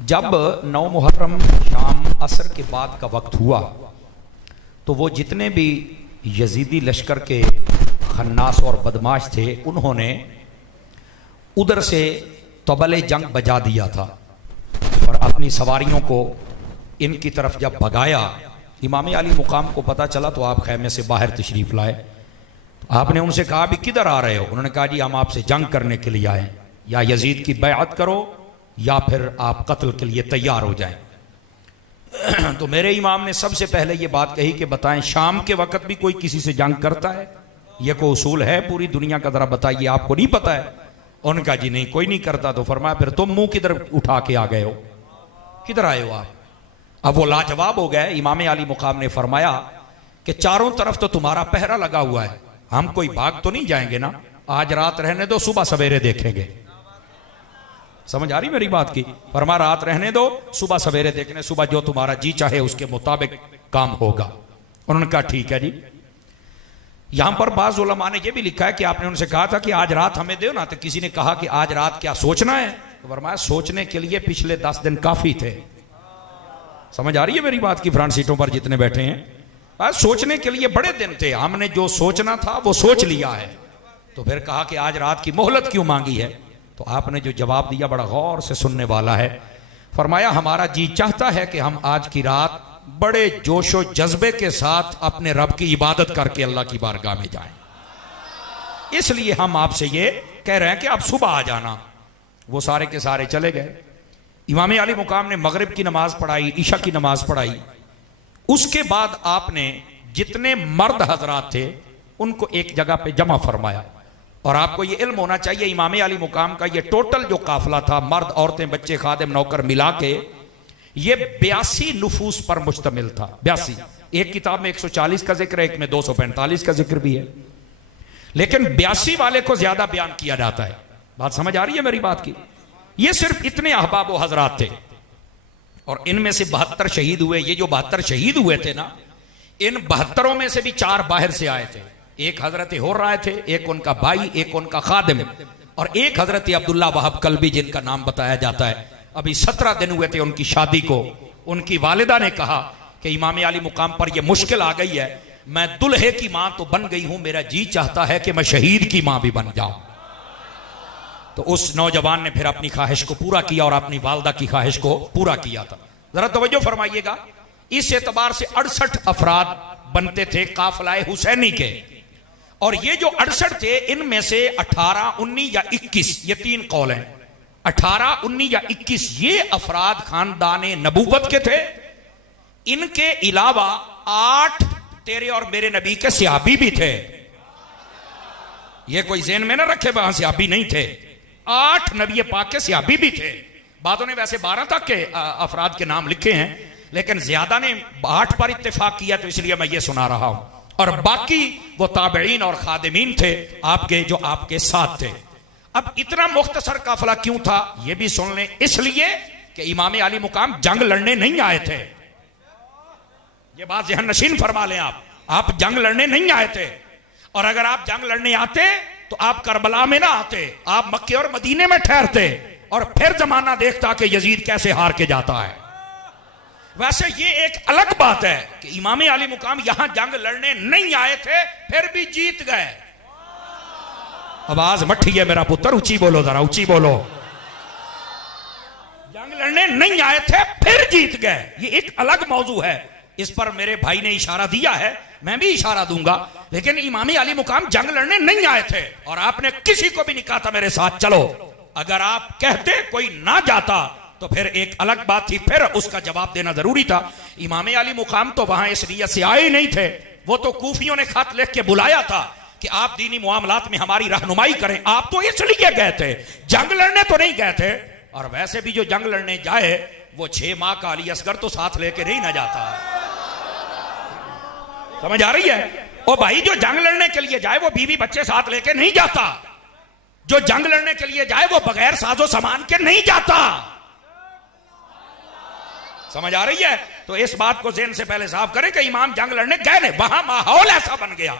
जब 9 मुहर्रम शाम असर के बाद का वक्त हुआ तो वो जितने भी यजीदी लश्कर के खन्नास और बदमाश थे उन्होंने उधर से तबले जंग बजा दिया था और अपनी सवारियों को इनकी तरफ जब भगाया, इमाम अली मुकाम को पता चला तो आप खैमे से बाहर तशरीफ़ लाए। तो आपने उनसे कहा भी किधर आ रहे हो? उन्होंने कहा जी हम आपसे जंग करने के लिए आए, या यजीद की बैअत करो या फिर आप कत्ल के लिए तैयार हो जाएं। तो मेरे इमाम ने सबसे पहले ये बात कही कि बताएं शाम के वक्त भी कोई किसी से जंग करता है? यह कोई उसूल है पूरी दुनिया का? जरा बताइए, आपको नहीं पता है? उनका जी नहीं, कोई नहीं करता। तो फरमाया फिर तुम मुंह किधर उठा के आ गए हो, किधर आए हो आप? अब वो लाजवाब हो गए। इमाम अली मुकाम ने फरमाया कि चारों तरफ तो तुम्हारा पहरा लगा हुआ है, हम कोई भाग तो नहीं जाएंगे ना, आज रात रहने दो, सुबह सवेरे देखेंगे। समझ आ रही मेरी बात की? फरमा रात रहने दो, सुबह सवेरे देखने, सुबह जो तुम्हारा जी चाहे उसके मुताबिक काम होगा। उन्होंने कहा ठीक है जी। यहां पर बाज उलमा ने यह भी लिखा है कि आपने उनसे कहा था कि आज रात हमें दो ना, तो किसी ने कहा कि आज रात क्या सोचना है? तो फरमाया सोचने के लिए पिछले 10 दिन काफी थे। समझ आ रही है मेरी बात की? फ्रंट सीटों पर जितने बैठे हैं, आज सोचने के लिए बड़े दिन थे, हमने जो सोचना था वो सोच लिया है। तो फिर कहा कि आज रात की मोहलत क्यों मांगी है? तो आपने जो जवाब दिया बड़ा गौर से सुनने वाला है। फरमाया हमारा जी चाहता है कि हम आज की रात बड़े जोशो जज्बे के साथ अपने रब की इबादत करके अल्लाह की बारगाह में जाएं, इसलिए हम आपसे ये कह रहे हैं कि आप सुबह आ जाना। वो सारे के सारे चले गए। इमाम अली मुकाम ने मगरिब की नमाज पढ़ाई, ईशा की नमाज पढ़ाई। उसके बाद आपने जितने मर्द हजरात थे उनको एक जगह पे जमा फरमाया। और आपको ये इल्म होना चाहिए इमाम अली मुकाम का ये टोटल जो काफिला था, मर्द औरतें बच्चे खादिम नौकर मिला के, ये 82 नुफूस पर मुश्तमिल था। 82। एक किताब में 140 का जिक्र है, एक में 245 का जिक्र भी है, लेकिन 82 वाले को ज्यादा बयान किया जाता है। बात समझ आ रही है मेरी बात की? ये सिर्फ इतने अहबाब व हजरात थे और इनमें से 72 शहीद हुए। ये जो 72 शहीद हुए थे ना, इन 72 में से भी 4 बाहर से आए थे। एक हजरत हो रहे थे, एक उनका भाई, एक उनका खादिम, और एक हजरत अब्दुल्ला वहाब कल्बी जिनका नाम बताया जाता है। अभी 17 दिन हुए थे उनकी शादी को। उनकी वालिदा ने कहा कि इमाम अली मुकाम पर यह मुश्किल आ गई है, मैं दुल्हे की मां तो बन गई हूं, मेरा जी चाहता है कि मैं शहीद की मां भी बन जाऊं। तो उस नौजवान ने फिर अपनी ख्वाहिश को पूरा किया और अपनी वालदा की ख्वाहिश को पूरा किया था। जरा तवज्जो फरमाइएगा, इस एतबार से 68 अफराद बनते थे काफिलाए हुसैनी के, और ये जो 68 थे इनमें से 18, 19 या 21, ये 3 कौल हैं, 18, 19 या 21 ये अफराद खानदाने नबूवत के थे। इनके अलावा 8 तेरे और मेरे नबी के सहाबी भी थे। ये कोई ज़हन में ना रखे वहां सहाबी नहीं थे, 8 नबी पाक के सहाबी भी थे। बातों ने वैसे 12 तक के अफराद के नाम लिखे हैं, लेकिन ज्यादा ने 8 पर इत्तेफाक किया, तो इसलिए मैं ये सुना रहा हूं। और बाकी वो ताबईन और खादिमीन थे आपके, जो आपके साथ थे। अब इतना मुख्तसर काफिला क्यों था ये भी सुन लें, इसलिए कि इमाम अली मुकाम जंग लड़ने नहीं आए थे। ये बात ज़हन नशीन फरमा लें, आप जंग लड़ने नहीं आए थे। और अगर आप जंग लड़ने आते तो आप करबला में ना आते, आप मक्के और मदीने में ठहरते और फिर जमाना देखता कि यजीद कैसे हार के जाता है। वैसे ये एक अलग बात है कि इमाम अली मुकाम यहां जंग लड़ने नहीं आए थे, फिर भी जीत गए। आवाज मट्ठी है मेरा पुत्र, ऊंची बोलो, जरा ऊंची बोलो। जंग लड़ने नहीं आए थे फिर जीत गए, ये एक अलग मौजू है। इस पर मेरे भाई ने इशारा दिया है, मैं भी इशारा दूंगा। लेकिन इमाम अली मुकाम जंग लड़ने नहीं आए थे और आपने किसी को भी नहीं कहा था मेरे साथ चलो। अगर आप कहते कोई ना जाता तो फिर एक अलग बात थी, फिर उसका जवाब देना जरूरी था। इमाम अली मुकाम तो वहां इस नियत से आए ही नहीं थे, वो तो कूफियों ने खत लिख के बुलाया था कि आप दीनी मामलात में हमारी रहनुमाई करें। आप तो इसलिए गए थे, जंग लड़ने तो नहीं गए थे। और वैसे भी जो जंग लड़ने जाए वो 6 माह का अली असगर तो साथ लेके नहीं ना जाता। समझ आ रही है? ओ भाई, जो जंग लड़ने के लिए जाए वो बीवी बच्चे साथ लेके नहीं जाता। जो जंग लड़ने के लिए जाए वो बगैर साजो सामान के नहीं जाता। समझ आ रही है? तो इस बात को ज़हन से पहले साफ करें कि इमाम जंग लड़ने गए नहीं, वहां माहौल ऐसा बन गया।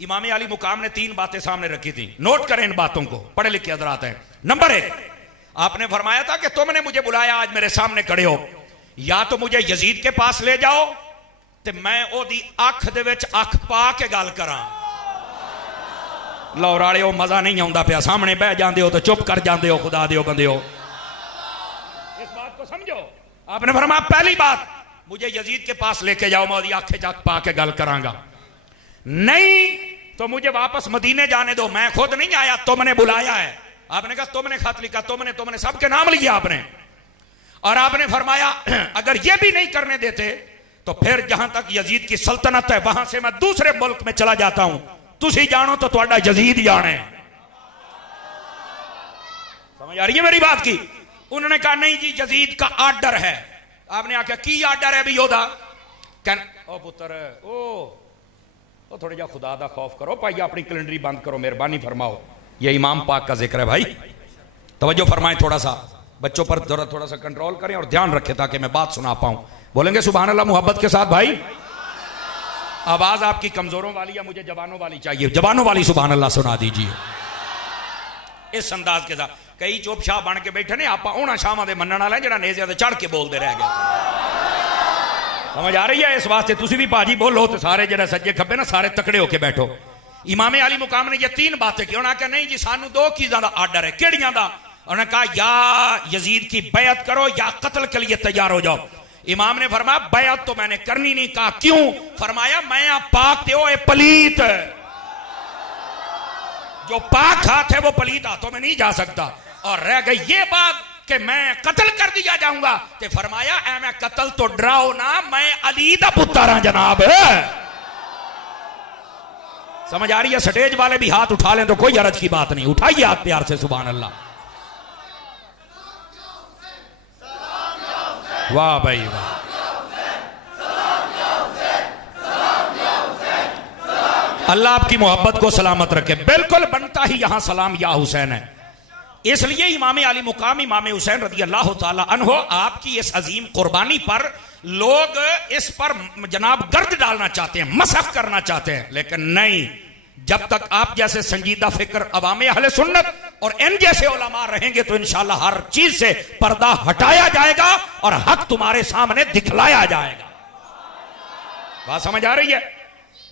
इमाम अली मुकाम ने 3 बातें सामने रखी थी, नोट करें इन बातों को, पढ़े लिखे हजरात हैं। नंबर 1, आपने फरमाया था कि तुमने मुझे बुलाया, आज मेरे सामने खड़े हो, या तो मुझे यजीद के पास ले जाओ ते मैं ओदी अख दे विच अख पा के गल करा। लौराले मजा नहीं आता पिया, सामने बह जाते हो तो चुप कर जाते हो। खुदा दे बंदे हो, इस बात को समझो। आपने फरमाया पहली बात मुझे यजीद के पास लेके जाओ, मैं ओदी अख च अख पा के गल करांगा, नहीं तो मुझे वापस मदीने जाने दो, मैं खुद नहीं आया, तुमने बुलाया है। आपने कहा तुमने खत लिखा, तुमने सबके नाम लिया आपने। और आपने फरमाया अगर यह भी नहीं करने देते तो फिर जहां तक यजीद की सल्तनत है वहां से मैं दूसरे मुल्क में चला जाता हूं, तुसी जानो तो तुहाडा यजीद जाने। समझ आ रही है मेरी बात की? उन्होंने कहा नहीं जी यजीद का आर्डर है। आपने आख्या की आर्डर है भी योदा? ओ पुत्र ओ थोड़ा जा खुदा दा खौफ करो भाई, अपनी कैलेंडरी बंद करो, मेहरबानी फरमाओ। ये इमाम पाक का जिक्र है भाई, तवज्जो फरमाएं, थोड़ा सा बच्चों पर थोड़ा सा कंट्रोल करें और ध्यान रखें ताकि मैं बात सुना पाऊं। बोलेंगे सुभान अल्लाह मोहब्बत के साथ भाई? आवाज आपकी कमजोरों वाली या मुझे जवानों वाली चाहिए? जवानों वाली सुभान अल्लाह सुना दीजिए इस अंदाज के साथ। कई चुप शाह बन के बैठे ने, आप उन्होंने शाह के मनण वाले जरा नेज़े ते चढ़ के बोलते रह गए। समझ आ रही है? इस वास्ते तुसी भी भाजी बोलो तो सारे जरा सज्जे खब्बे ना सारे तकड़े होके बैठो। इमाम अली मुकाम ने ये तीन बातें की। उन्होंने कहा नहीं जी सानू दो चीज़ों का आर्डर है। केड़ियां दा? उन्होंने कहा या यजीद की बैत करो या कत्ल के लिए तैयार हो जाओ। इमाम ने फरमाया बैत तो मैंने करनी नहीं। कहा क्यों? फरमाया मैं पाक थे, वो पलीत, जो पाक हाथ है वो पलीत हाथों में नहीं जा सकता। और रह गई ये बात कि मैं कत्ल कर दिया जाऊंगा, तो फरमाया ऐ मैं कत्ल तो डराओ ना, मैं अली दा पुत्र हां जनाब। समझ आ रही है? स्टेज वाले भी हाथ उठा लें तो कोई हरज की बात नहीं, उठाइए हाथ प्यार से सुभान अल्लाह। वाह भाई वाह, अल्लाह आपकी मोहब्बत को सलामत रखे। बिल्कुल बनता ही यहां सलाम या हुसैन है। इसलिए इमाम अली मुकाम इमाम हुसैन रज़ी अल्लाह ताला अन्हो आपकी इस अजीम कुर्बानी पर लोग इस पर जनाब गर्द डालना चाहते हैं, मसख करना चाहते हैं, लेकिन नहीं, जब तक आप जैसे संजीदा फिक्र अवामे अहले सुन्नत और इन जैसे उलमा रहेंगे तो इंशाअल्लाह हर चीज से पर्दा हटाया जाएगा और हक तुम्हारे सामने दिखलाया जाएगा। बात समझ आ रही है?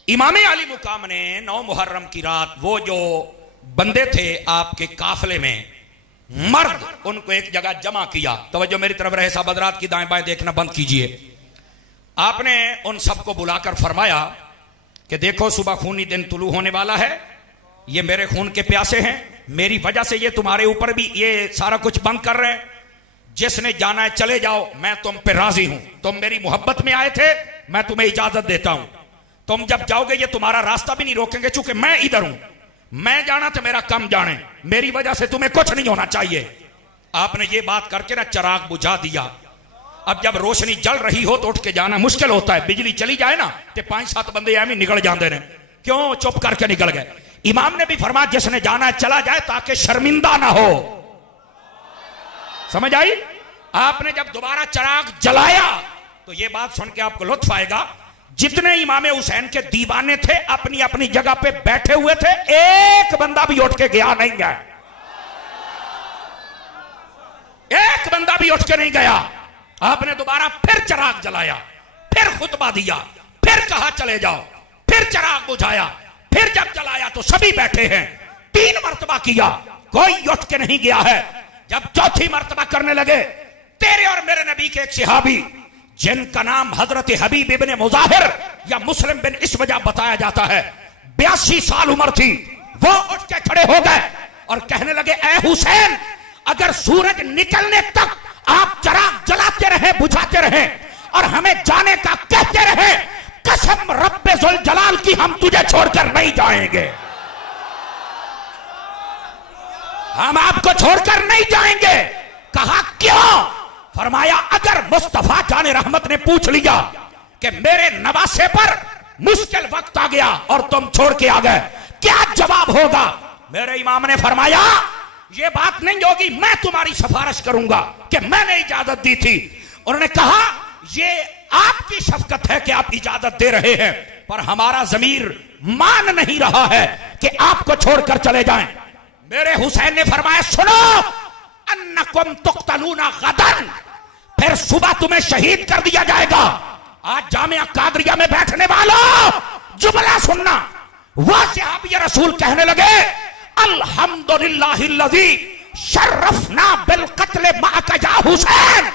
इमाम अली मुकाम ने 9 मुहर्रम की रात वो जो बंदे थे आपके काफले में मर्द, उनको एक जगह जमा किया। तवज्जो मेरी तरफ रहे, साहब हज़रात की दाएं बाएं देखना बंद कीजिए। आपने उन सबको बुलाकर फरमाया कि देखो सुबह खूनी दिन तुलू होने वाला है, ये मेरे खून के प्यासे हैं, मेरी वजह से ये तुम्हारे ऊपर भी ये सारा कुछ बंद कर रहे हैं। जिसने जाना है चले जाओ, मैं तुम पे राजी हूं। तुम मेरी मोहब्बत में आए थे, मैं तुम्हें इजाजत देता हूं। तुम जब जाओगे ये तुम्हारा रास्ता भी नहीं रोकेंगे, चूंकि मैं इधर हूं। मैं जाना तो मेरा कम जाने, मेरी वजह से तुम्हें कुछ नहीं होना चाहिए। आपने ये बात करके ना चिराग बुझा दिया। अब जब रोशनी जल रही हो तो उठ के जाना मुश्किल होता है। बिजली चली जाए ना तो 5-7 बंदे एवं निकल जाते हैं, क्यों? चुप करके निकल गए। इमाम ने भी फरमाया जिसने जाना है चला जाए ताकि शर्मिंदा ना हो। समझ आई? आपने जब दोबारा चिराग जलाया तो यह बात सुन के आपको लुत्फ आएगा, जितने इमाम हुसैन के दीवाने थे अपनी अपनी जगह पे बैठे हुए थे, एक बंदा भी उठ के गया नहीं है। एक बंदा भी उठ के नहीं गया। आपने दोबारा फिर चिराग जलाया, फिर खुतबा दिया, फिर कहा चले जाओ, फिर चिराग बुझाया, फिर जब जलाया तो सभी बैठे हैं। 3 मरतबा किया, कोई उठ के नहीं गया है। जब चौथी मरतबा करने लगे, तेरे और मेरे नबी के एक सहाबी जिनका नाम हजरत हबीब इब्ने मुजाहिर या मुस्लिम बिन इस वजह बताया जाता है, 82 साल उम्र थी, वो उठ के खड़े हो गए और कहने लगे ए हुसैन, अगर सूरज निकलने तक आप चिराग जलाते रहे, बुझाते रहे और हमें जाने का कहते रहे, कसम रब्बे जुल जलाल की हम तुझे छोड़कर नहीं जाएंगे। हम आपको छोड़कर नहीं जाएंगे। कहा क्यों? फरमाया अगर मुस्तफा जाने रहमत ने पूछ लिया कि मेरे नवासे पर मुश्किल वक्त आ गया और तुम छोड़ के आ गए, क्या जवाब होगा? मेरे इमाम ने फरमाया यह बात नहीं होगी, मैं तुम्हारी सिफारिश करूंगा कि मैंने इजाजत दी थी। उन्होंने कहा यह आपकी शफकत है कि आप इजाजत दे रहे हैं, पर हमारा जमीर मान नहीं रहा है कि आपको छोड़कर चले जाएं। मेरे हुसैन ने फरमाया सुनो, अन्नकुम तुक्तलूना गदन, फिर सुबह तुम्हें शहीद कर दिया जाएगा। आज जामिया कादरिया में बैठने वालों, जुमला सुनना। वह सहाबी रसूल कहने लगे, अल्हम्दुलिल्लाहिल्लज़ी शर्रफना बिल क़त्ल माअका या हुसैन।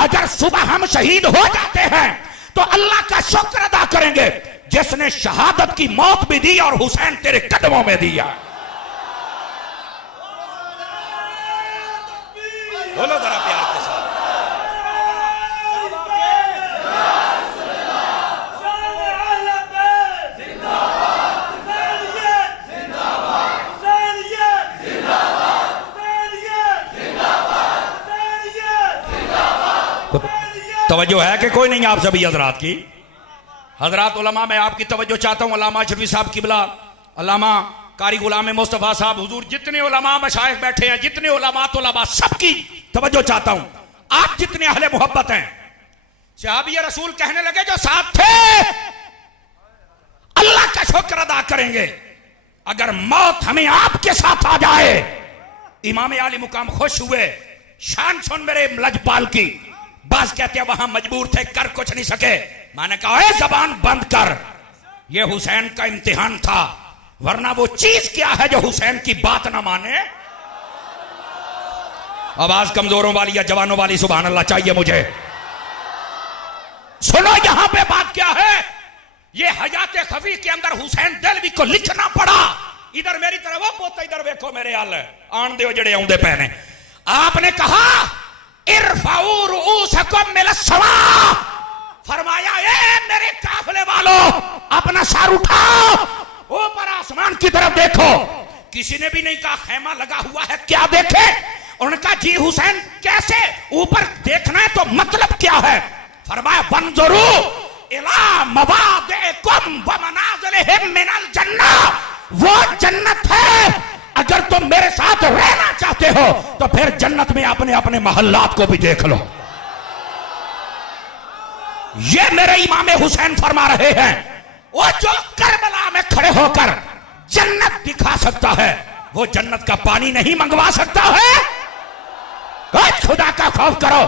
अगर सुबह हम शहीद हो जाते हैं तो अल्लाह का शुक्र अदा करेंगे जिसने शहादत की मौत भी दी और हुसैन तेरे कदमों में दिया। बोलो जरा प्यार के साथ। तवज्जो है कि कोई नहीं आप सभी हजरात की? हजरात उलमा, मैं आपकी तवज्जो चाहता हूं। अल्लामा शफी साहब किबला, अल्लामा कारी गुलाम मुस्तफ़ा साहब, हुजूर, जितने उलमा मशाइख बैठे हैं, जितने उलमा तोलबा, सबकी तवज्जो चाहता हूं। आप जितने अहले मोहब्बत हैं, सहाबी रसूल कहने लगे जो साथ थे, अल्लाह का शुक्र अदा करेंगे अगर मौत हमें आपके साथ आ जाए। इमाम आली मुकाम खुश हुए। शान सुन मेरे लजपाल की। बास कहते हैं वहां मजबूर थे, कर कुछ नहीं सके। मैंने कहा ए जबान बंद कर, यह हुसैन का इम्तिहान था, वरना वो चीज क्या है जो हुसैन की बात ना माने। आवाज कमजोरों वाली या जवानों वाली सुभान अल्लाह चाहिए मुझे। सुनो यहां पे बात क्या है। ये हयात खफी के अंदर हुसैन दिलवी को लिखना पड़ा। इधर मेरी तरफ वो पोता, इधर देखो मेरे हाल आन दो जड़े आउंदे पहने। आपने कहा इरफाऊ रुऊसकुम मिनस समा, फरमाया ए मेरे काफिले वालों अपना सर उठाओ, ऊपर आसमान की तरफ देखो। किसी ने भी नहीं कहा खेमा लगा हुआ है क्या देखे। उनका जी हुसैन कैसे ऊपर देखना है तो मतलब क्या है। फरमाया वंजुरू इला मवादिकुम व मनाजिलिहिम मिनल जन्नह, वो जन्नत है। अगर तुम मेरे साथ रहना चाहते हो तो फिर जन्नत में अपने अपने महल्लात को भी देख लो। ये मेरे इमाम हुसैन फरमा रहे हैं, वो जो करबला में खड़े होकर जन्नत दिखा सकता है, वो जन्नत का पानी नहीं मंगवा सकता है। खुदा का खौफ करो।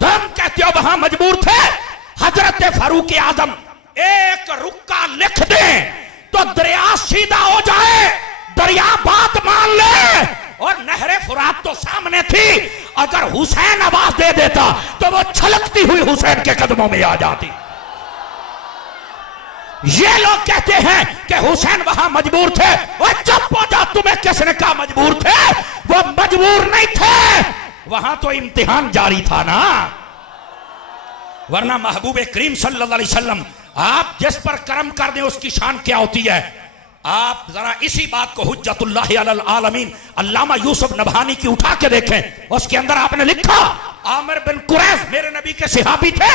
तुम कहते हो वहां मजबूर थे। हजरत फारूक आजम एक रुक्का लिख दे तो दरिया सीधा हो जाए, दरिया बात मान ले। और नहरे फुरात तो सामने थी, अगर हुसैन आवाज दे देता तो वो छलकती हुई हुसैन के कदमों में आ जाती। ये लोग कहते हैं कि हुसैन वहां मजबूर थे। वो चुप हो जा, तुम्हें किसने कहा मजबूर थे? वो मजबूर नहीं थे, वहां तो इम्तिहान जारी था ना। वरना महबूब करीम सल्लल्लाहु अलैहि वसल्लम, आप जिस पर करम कर दें उसकी शान क्या होती है। आप जरा इसी बात को हुज्जतुल्लाह अलल आलमीन अल्लामा यूसुफ नबहानी की उठा के देखें। उसके अंदर आपने लिखा, आमिर बिन कुरैज मेरे नबी के सहाबी थे,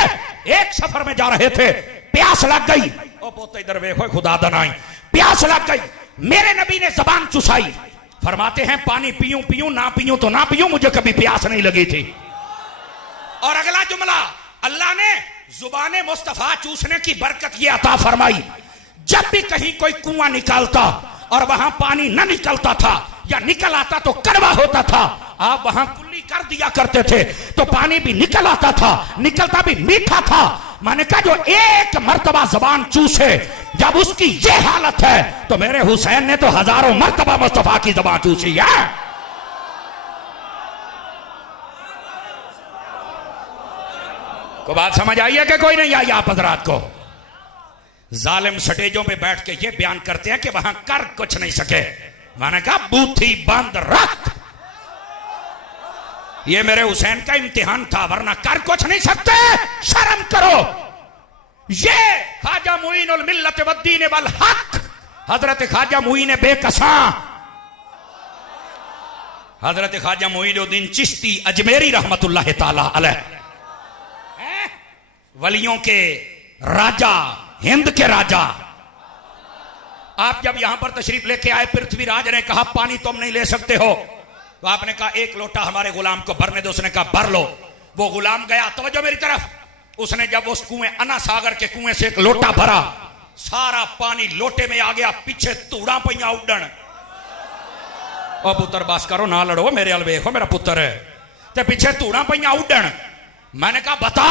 एक सफर में जा रहे थे, प्यास लग गई। ओ पोते इधर देखो खुदा दनाई, प्यास लग गई। मेरे नबी ने जबान चुसाई। फरमाते हैं पानी पीऊं पीऊं, ना पीऊं तो ना पीऊं, मुझे कभी प्यास नहीं लगी थी। और अगला जुमला, अल्लाह ने जुबाने मुस्तफा चूसने की बरकत ये अता फरमाई। जब भी कहीं कोई कुआं निकालता और वहां पानी न निकलता था या निकल आता तो कड़वा होता था, आप वहां कुल्ली कर दिया करते थे तो पानी भी निकल आता था, निकलता भी मीठा था। मैंने कहा जो एक मर्तबा जबान चूसे, जब उसकी ये हालत है तो मेरे हुसैन ने तो हजारों मर्तबा मुस्तफा की जबान चूसी है। को बात समझ आई है कि कोई नहीं आई आप हजरात को? जालिम स्टेजों पे बैठ के ये बयान करते हैं कि वहां कर कुछ नहीं सके। मैंने कहा बूथी बंद रख, ये मेरे हुसैन का इम्तिहान था, वरना कर कुछ नहीं सकते। शर्म करो। ये ख्वाजा मुईनुल मिल्लत वद्दीन वल हक, हजरत ख्वाजा मुईन बेकसा, हजरत ख्वाजा मुईनुद्दीन चिश्ती अजमेरी रहमतुल्लाह ताला अलैह, वलियों के राजा, हिंद के राजा। आप जब यहां पर तशरीफ लेके आए, पृथ्वीराज ने कहा पानी तुम नहीं ले सकते हो, तो आपने कहा एक लोटा हमारे गुलाम को भरने दो। उसने कहा भर लो। वो गुलाम गया, तवज्जो मेरी तरफ, उसने जब उस कुएं अना सागर के कुएं से एक लोटा भरा, सारा पानी लोटे में आ गया, पीछे तूड़ा पैया उड़न। और पुत्र बस करो ना लड़ो, मेरे अल वेखो मेरा पुत्र है। ते पीछे धूड़ा पईयां उड़न। मैंने कहा बता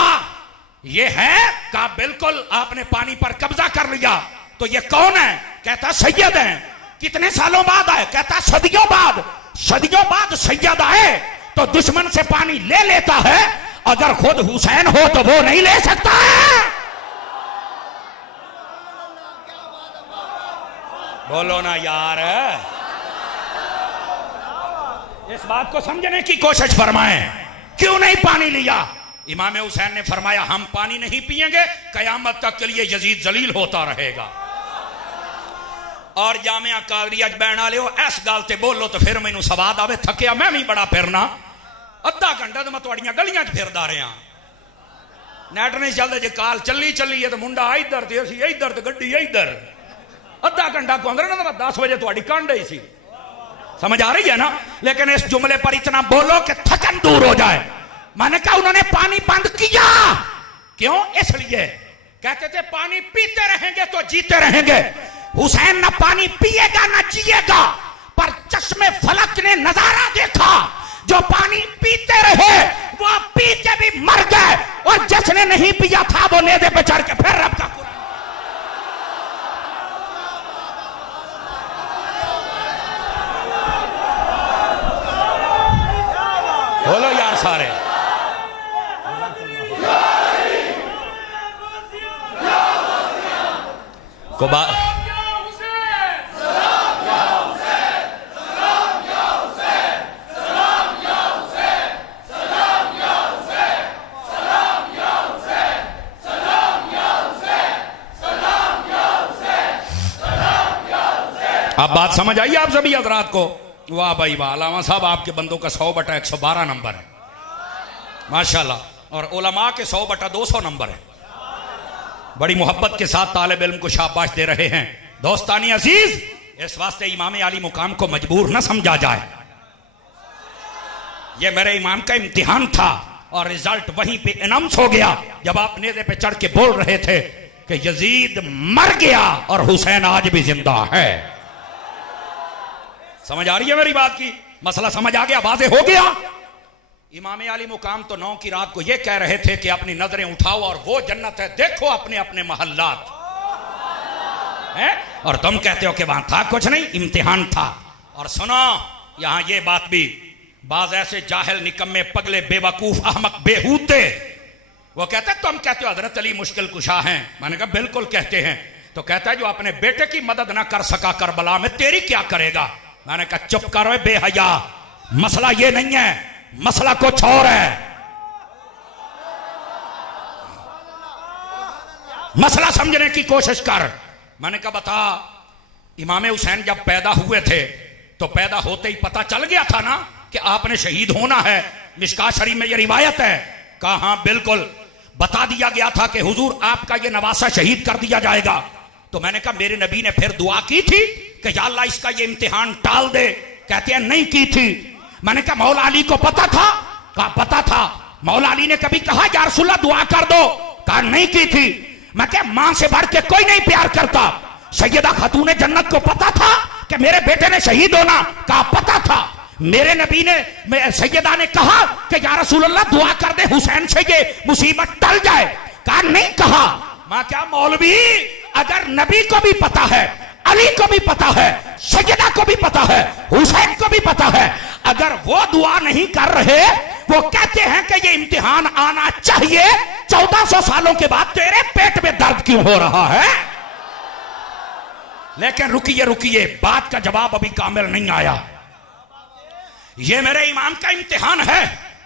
ये है? कहा बिल्कुल, आपने पानी पर कब्जा कर लिया। तो ये कौन है? कहता सैयद है। कितने सालों बाद आए? कहता सदियों बाद। सदियों बाद सैयद आए तो दुश्मन से पानी ले लेता है, अगर खुद हुसैन हो तो वो नहीं ले सकता है। बोलो ना यार, इस बात को समझने की कोशिश फरमाएं, क्यों नहीं पानी लिया? इमाम हुसैन ने फरमाया हम पानी नहीं पिएंगे, कयामत तक के लिए यजीद जलील होता रहेगा। और जामिया कादरिया बैठा लियो इस गल ते बोलो तो फिर मैनू सवाद आवे, थकिया मैं भी बड़ा फिरना। अद्धा घंटा तो मैं तुहाड़ियां गलियां च फिरदा रहा, नैट नहीं चलते जे काल चली चली है तो मुंडा इधर ते असी इधर ते गड्डी इधर, अद्धा घंटा गुंद रहा ना तो 10 बजे तुहाड़ी कांड ही सी। समझ आ रही है ना? लेकिन इस जुमले पर इतना बोलो कि थकन दूर हो जाए। मैंने कहा उन्होंने पानी बंद किया क्यों? इसलिए कहते थे पानी पीते रहेंगे तो जीते रहेंगे। हुसैन ना पानी पिएगा ना जिएगा, पर चश्मे फलक ने नजारा देखा, जो पानी पीते रहे वो पी के भी मर गए, और जिसने नहीं पिया था वो नेज़े पे चढ़ के फिर रब का कुरान। बोलो यार सारे, को बात अब बात समझ आई आप सभी हजरात को? वाह भाई वाह, अलामा साहब आपके बंदों का 100/112 नंबर है माशाल्लाह, और उलमा के 100/200 नंबर है। बड़ी मोहब्बत के साथ तालिब इल्म को शाबाश दे रहे हैं। दोस्तानी अजीज, इस वास्ते इमाम आली मुकाम को मजबूर न समझा जाए। ये मेरे इमाम का इम्तिहान था और रिजल्ट वहीं पे अनाउंस हो गया जब आप नेज़े पे चढ़ के बोल रहे थे कि यजीद मर गया और हुसैन आज भी जिंदा है। समझ आ रही है मेरी बात की? मसला समझ आ गया, वाज़े हो गया। इमाम आली मुकाम तो 9 की रात को यह कह रहे थे कि अपनी नजरें उठाओ और वो जन्नत है, देखो अपने अपने महल्लात है, और तुम कहते हो कि वहां था कुछ नहीं, इम्तिहान था। और सुनो यहां ये बात भी, बाज ऐसे जाहिल निकम्मे पगले बेवकूफ अहमक बेहूते वो कहते तुम कहते हो हजरत अली मुश्किल कुशा हैं। मैंने कहा बिल्कुल कहते हैं। तो कहता है जो अपने बेटे की मदद ना कर सका करबला में, तेरी क्या करेगा? मैंने कहा चुप करो बेहया, मसला ये नहीं है, मसला कुछ और है। मसला समझने की कोशिश कर। मैंने कहा बता, इमाम हुसैन जब पैदा हुए थे तो पैदा होते ही पता चल गया था ना कि आपने शहीद होना है? मिशकात शरीफ में यह रिवायत है। कहा हाँ बिल्कुल, बता दिया गया था कि हुजूर आपका ये नवासा शहीद कर दिया जाएगा। तो मैंने कहा मेरे नबी ने फिर दुआ की थी कि या अल्लाह इसका ये इम्तिहान टाल दे? कहते हैं नहीं की थी। मैंने कहा मौला अली को पता था? कहा पता था। मौला अली ने कभी कहा या रसूलल्लाह दुआ कर दो? कहा नहीं की थी। मैं क्या मां से बढ़ के कोई नहीं प्यार करता। सैयदा खातून जन्नत को पता था कि मेरे बेटे ने शहीद होना? कहा पता था। मेरे नबी ने सैयदा ने कहा कि या रसूलल्लाह दुआ कर दे हुसैन से ये मुसीबत टल जाए? कहा नहीं कहा। मैं क्या मौलवी, अगर नबी को भी पता है, अली को भी पता है, सैयदा को भी पता है, हुसैन को भी पता है, अगर वो दुआ नहीं कर रहे, वो कहते हैं कि ये इम्तिहान आना चाहिए, 1400 सालों के बाद तेरे पेट में दर्द क्यों हो रहा है? लेकिन रुकिए रुकिए, बात का जवाब अभी कामिल नहीं आया। ये मेरे इमाम का इम्तिहान है,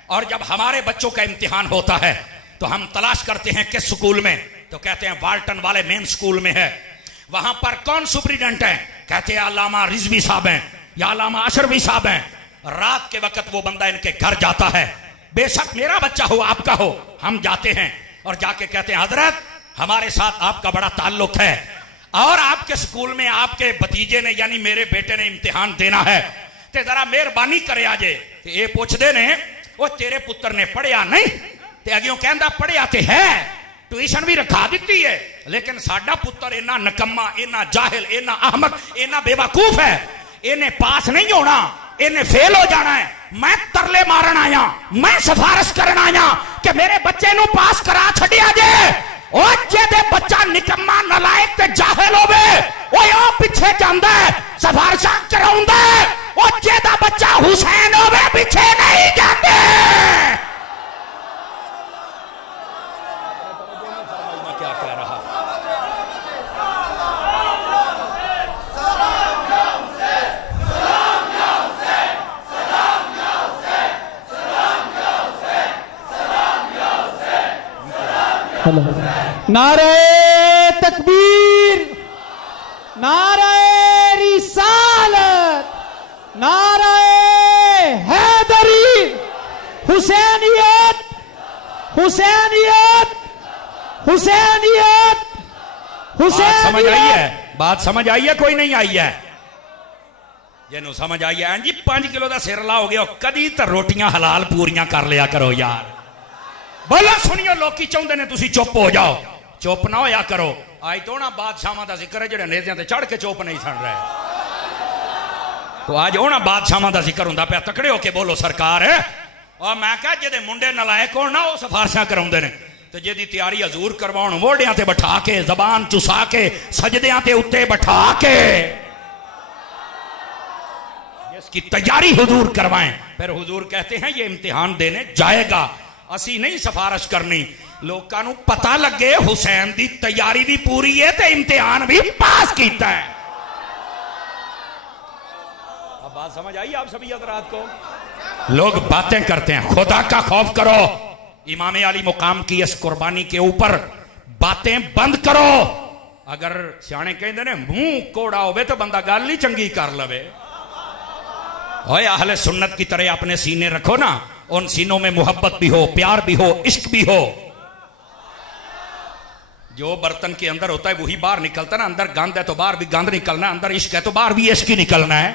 और जब हमारे बच्चों का इम्तिहान होता है तो हम तलाश करते हैं किस स्कूल में? तो कहते हैं वाल्टन वाले मेन स्कूल में है। वहां पर कौन सुप्रीडेंट है? कहते हैं अल्लामा रिजवी साहब हैं या अल्लामा अशरफी साहब हैं। रात के वक्त वो बंदा इनके घर जाता है, बेशक मेरा बच्चा हो आपका हो, हम जाते हैं और जाके कहते हैं हजरत हमारे साथ आपका बड़ा ताल्लुक है और आपके स्कूल में आपके भतीजे ने यानी मेरे बेटे ने इम्तिहान देना है, ते जरा मेहरबानी करे आजे। ते ये पूछते ने वो तेरे पुत्र ने पढ़िया नहीं? ते अगियों कहंदा पढ़िया ते है, ट्यूशन भी रखा दी है, लेकिन साडा पुत्र इन्ना नकम्मा, इन्ना जाहिल, इन्ना अहमक, इन्ना बेवकूफ है, इन्हें पास नहीं होना, इन्हें फेल हो जाना है। मैं तरले मारन आया, मैं सिफारिश करन आया कि मेरे बच्चे नु पास करा छड़िया जे। ओ जेदे बच्चा निकम्मा नलायक ते जाहिल होवे ओए ओ पीछे जांदा है सिफारिशां कराउंदा है। ओ जेदा बच्चा हुसैन होवे पीछे नहीं जाते। क्या कह रहा नारे तकबीर, नारे रिसालत, नारे हैदरी, हुसैनियत, हुसैनियत, हुसैनियत, बात समझ आई हुसैनियत। है? बात समझ आई है? कोई नहीं आई है? जिन्हों समझ आई है जी 5 किलो का सिर ला हो गया, कदी तो रोटियां हलाल पूरियां कर लिया करो यार। बोलो सुनियो, लोग चाहते ने तुसी चुप हो जाओ, चुप ना होया करो। आज तो ना बादशाह का जिक्र है जो नेजिया से चढ़ के चुप नहीं सुन रहे, तो आज होना बादशाह का जिक्र होंगे पे, तकड़े होके बोलो सरकार है। और मैं कहा जे मुंडे नलायक हो ना वो सिफारिशां कराउंदे ने, तो जिहदी तैयारी हजूर करवाउण मोढ़ियां ते बैठा के, जबान चुसा के, सजदियां ते उत्ते बैठा के इसकी तैयारी हुजूर करवाएं, फिर हुजूर कहते हैं ये इम्तिहान देने जाएगा। असी नहीं सिफारिश करनी, लोगों को पता लगे हुसैन की तैयारी भी पूरी है तो इम्तिहान भी पास किया है। अब बात समझ आई आप सभी हज़रात को? लोग बातें करते हैं, खुदा का खौफ करो। इमाम अली मुकाम की इस कुर्बानी के ऊपर बातें बंद करो। अगर सियाने कहते ने मुंह कोड़ा होवे तो बंदा गल ही चंगी कर लवे। ओए अहले सुन्नत की तरह अपने सीने रखो ना, उन सीनों में मोहब्बत भी हो, प्यार भी हो, इश्क भी हो। जो बर्तन के अंदर होता है वही बाहर निकलता है ना। अंदर गंद है तो बाहर भी गंद निकलना है, अंदर इश्क है तो बाहर भी इश्क ही निकलना है।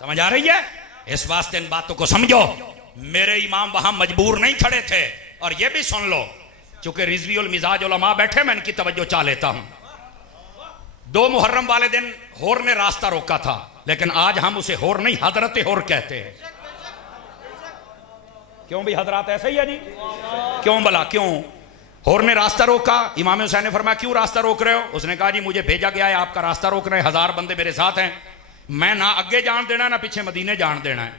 समझ आ रही है? इस वास्ते इन बातों को समझो। मेरे इमाम वहां मजबूर नहीं खड़े थे। और ये भी सुन लो, चूंकि रिजवी उल मिजाज उलमा बैठे, मैं इनकी तवज्जो चाह लेता हूं। 2 मुहर्रम वाले दिन होर ने रास्ता रोका था, लेकिन आज हम उसे होर नहीं हजरत होर कहते हैं। क्यों भी हजरात ऐसे ही है जी? क्यों भला क्यों? होर ने रास्ता रोका, इमाम हुसैन ने फरमाया क्यों रास्ता रोक रहे हो? उसने कहा जी मुझे भेजा गया है आपका रास्ता रोक रहे हैं, 1000 बंदे मेरे साथ हैं, मैं ना आगे जान देना ना पीछे मदीने जान देना है।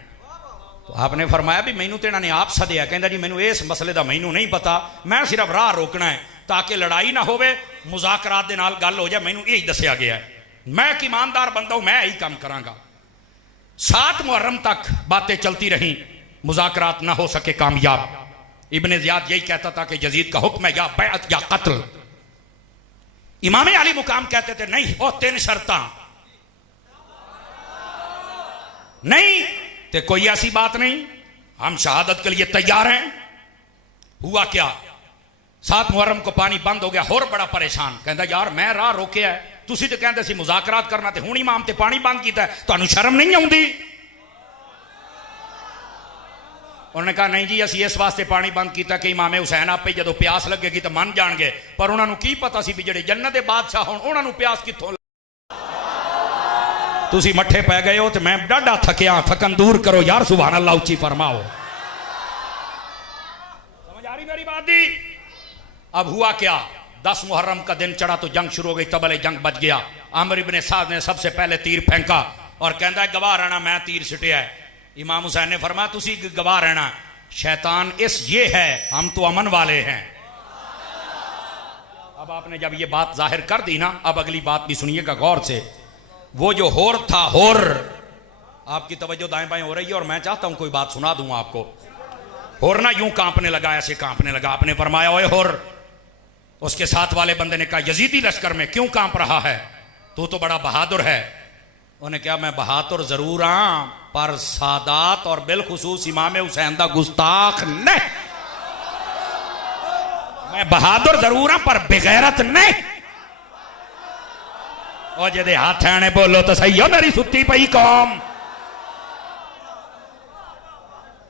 तो आपने फरमाया भी मैनू तो इन्होंने आप सदिया, कहता जी मैनू इस मसले का मैनू नहीं पता, मैं सिर्फ राह रोकना है ताकि लड़ाई ना होवे, मुजाकरात दे नाल गल हो जाए, मैनू यही दसिया गया है, मैं एक ईमानदार बंदा हूं, मैं यही काम करांगा। 7 मुहर्रम तक बातें चलती रहीं, मुजाकरात ना हो सके कामयाब। इब्ने ज़ियाद यही कहता था कि यजीद का हुक्म है या बैअत या कत्ल। इमाम अली मुकाम कहते थे नहीं, वो 3 शर्तां नहीं, तो कोई ऐसी बात नहीं, हम शहादत के लिए तैयार हैं। हुआ क्या, 7 मुहर्रम को पानी बंद हो गया, होर बड़ा परेशान, कहता यार मैं राह रोके है, तुसी तो कहते सी मुजाकरात करना, तो हुण इमाम ते पानी बंद किया, तुहानू शर्म नहीं आउंदी? उन्होंने कहा नहीं जी असी इस वास्ते पानी बंद किया कि इमाम हुसैन आपे जो प्यास लगेगी तो मन जाएंगे, पर उन्होंने की पता सी भी जेडे जन्नत के बादशाह होण उन्होंने प्यास कित्थों। तुसी मठे पै गए हो तो मैं डाढ़ा थकिया, थकन दूर करो यार, सुभान अल्लाह उच्ची फरमाओ। समझ आ रही मेरी बात दी? अब हुआ क्या, 10 मुहर्रम का दिन चढ़ा तो जंग शुरू हो गई, तबले जंग बच गया। आमिर इब्ने साद ने सबसे पहले तीर फेंका और कहता है गवाह रहना मैं तीर सिटिया है। इमाम हुसैन ने फरमाया तुसी गवाह रहना, शैतान इस ये है, हम तो अमन वाले हैं। अब आपने जब ये बात जाहिर कर दी ना, अब अगली बात भी सुनिएगा गौर से। वो जो होर था, होर, आपकी तवज्जो दाएं बाएं हो रही है और मैं चाहता हूं कोई बात सुना दूं आपको। होर ना यूं कांपने लगा, ऐसे कांपने लगा। आपने फरमाया ओए होर, उसके साथ वाले बंदे ने कहा यजीदी लश्कर में क्यों कांप रहा है, तू तो बड़ा बहादुर है। उन्हें क्या मैं बहादुर जरूर हाँ, पर सादात और बिलखुसूस इमाम हुसैन दा गुस्ताख नहीं। मैं बहादुर जरूर हाँ पर बेगैरत नहीं। और जेदे हाथ आने बोलो तो सही हो मेरी सुती पई कौम।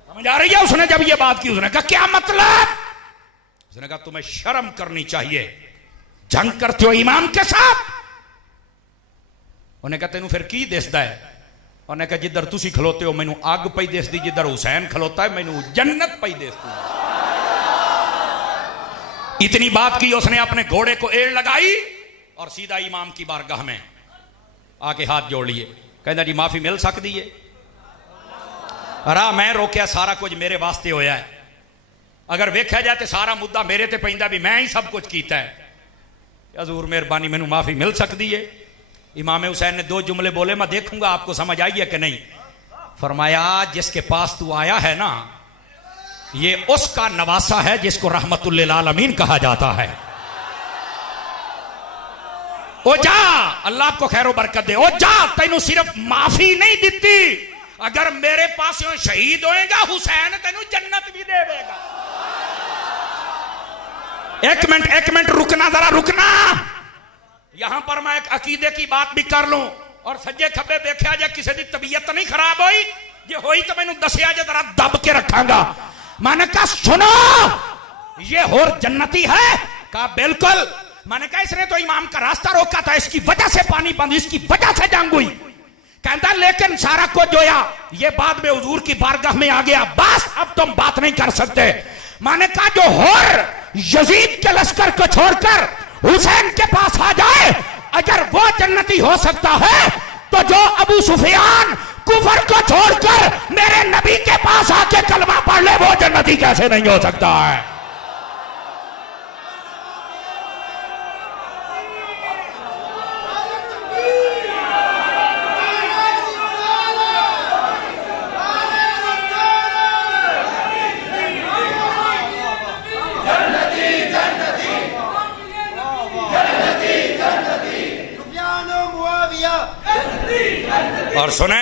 समझ आ रही है? उसने जब ये बात की उसने कहा क्या मतलब? उसने कहा तुम्हें शर्म करनी चाहिए, जंग करते हो इमाम के साथ। उन्हें कहा तेनू फिर की दिसदा है? उन्हें कहा जिधर तुसी खलोते हो मैनू अग पई दिसदी, जिधर हुसैन खलोता है मैनू जन्नत पई दिसदी। इतनी बात की उसने अपने घोड़े को एड़ लगाई और सीधा इमाम की बारगाह में आके हाथ जोड़ लिए। कहना जी माफी मिल सकती है? राह मैं रोकया, सारा कुछ मेरे वास्ते होया है। अगर वेख्या जाए तो सारा मुद्दा मेरे ते पैंदा भी मैं ही सब कुछ किया है। हजूर मेहरबानी मैनू माफी मिल सकती है? इमाम हुसैन ने 2 जुमले बोले, मैं देखूंगा आपको समझ आई है कि नहीं। फरमाया जिसके पास तू आया है ना, ये उसका नवासा है जिसको रहमतुल लिल आलमीन कहा जाता है। ओ जा, अल्लाह आपको खैरो बरकत दे। ओ जा, तेनू सिर्फ माफी नहीं दिती, अगर मेरे पास शहीद होएगा हुसैन तेनू जन्नत भी देगा। एक मिनट रुकना, जरा रुकना। यहां पर मैं एक अकीदे की बात भी कर लूं और सज्जे खब्बे देखा जाए किसी की तबीयत नहीं खराब हुई, जे होई तो मैनू दसिया जे जरा दब के रखांगा। मैंने कहा सुनो ये होर जन्नती है? कहा बिल्कुल। मैंने कहा इसने तो इमाम का रास्ता रोका था, इसकी वजह से पानी बंद, इसकी वजह से जंग हुई। कहता लेकिन सारा कुछ जोया, ये बाद में हुजूर की बारगाह में आ गया, बस अब तुम बात नहीं कर सकते। मैंने कहा जो होर यजीद के लश्कर को छोड़कर हुसैन के पास आ जाए, अगर वो जन्नती हो सकता है तो जो अबू सुफियान कुफर को छोड़कर मेरे नबी के पास आके कलमा पढ़ ले, वो जन्नती कैसे नहीं हो सकता है? और सुने